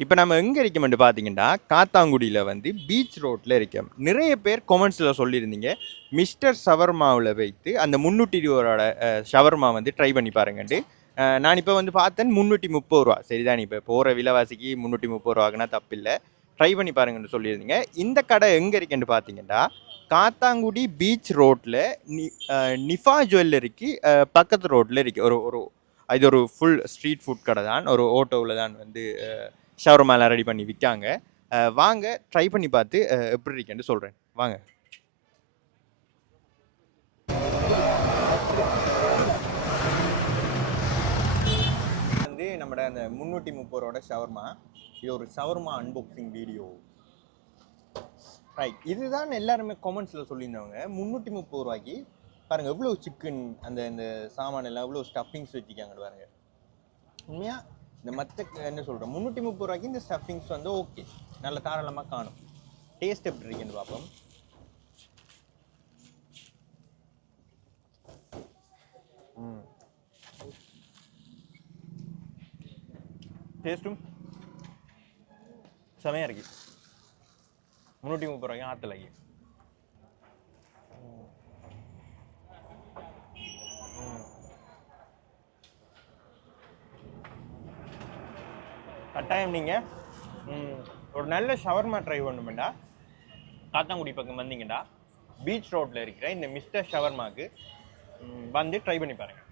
இப்போ நம்ம எங்கே இருக்கோம்னு பார்த்தீங்கன்னா காத்தாங்குடியில் வந்து பீச் ரோட்டில் இருக்கோம். நிறைய பேர் கொமெண்ட்ஸில் சொல்லியிருந்தீங்க மிஸ்டர் ஷவர்மாவில் வைத்து அந்த முந்நூற்றி இருபதோட ஷவர்மா வந்து ட்ரை பண்ணி பாருங்கன்ட்டு நான் இப்போ வந்து பார்த்தேன் முந்நூற்றி முப்பது ரூபா. சரிதான் இப்போ போகிற விலைவாசிக்கு முந்நூற்றி முப்பது ரூபாக்குன்னா தப்பில்லை. ட்ரை பண்ணி பாருங்கன்னு சொல்லியிருந்தீங்க. இந்த கடை எங்கே இருக்கேன்னு பார்த்தீங்கன்னா காத்தாங்குடி பீச் ரோட்டில் நி நிஃபா ஜுவல்லரிக்கு பக்கத்து ரோட்டில் இருக்கு. ஒரு ஒரு இது ஒரு ஃபுல் ஸ்ட்ரீட் ஃபுட் கடை தான். ஒரு ஓட்டோவில் தான் வந்து ஷவர்மாலாம் ரெடி பண்ணி விற்காங்க வாங்க ட்ரை பண்ணி பார்த்து எப்படி இருக்கேன்ட்டு சொல்கிறேன் வாங்க. வந்து நம்மட அந்த முந்நூற்றி முப்பது ரூபோட ஷவர்மா. இது ஒரு ஷவர்மா அன்பாக்சிங் வீடியோ ரைட் இதுதான் எல்லாருமே கமெண்ட்ஸில் சொல்லியிருந்தவங்க. முந்நூற்றி முப்பது ரூபாய்க்கு பாருங்கள் எவ்வளோ சிக்கன் அந்த இந்த சாமான் எல்லாம் எவ்வளோ ஸ்டஃபிங்ஸ் வச்சுருக்காங்க பாருங்க. உண்மையாக இந்த மற்ற என்ன சொல்கிறோம் முந்நூற்றி முப்பது ரூபாய்க்கு இந்த ஸ்டஃபிங்ஸ் வந்து ஓகே நல்ல தாராளமாக காணும். டேஸ்ட் எப்படி இருக்குன்னு பார்ப்போம். ம். டேஸ்ட்டும் செமையாக இருக்கு. முந்நூற்றி முப்பது ரூபாய்க்கு ஆற்றுலாக்கி கட்டாயம் நீங்கள் ஒரு நல்ல ஷவர்மா ட்ரை பண்ணுமெண்டா காத்தாங்குடி பக்கம் வந்தீங்கடா. பீச் ரோட்டில் இருக்கிற இந்த மிஸ்டர் ஷவர்மாக்கு வந்து ட்ரை பண்ணி பாருங்கள்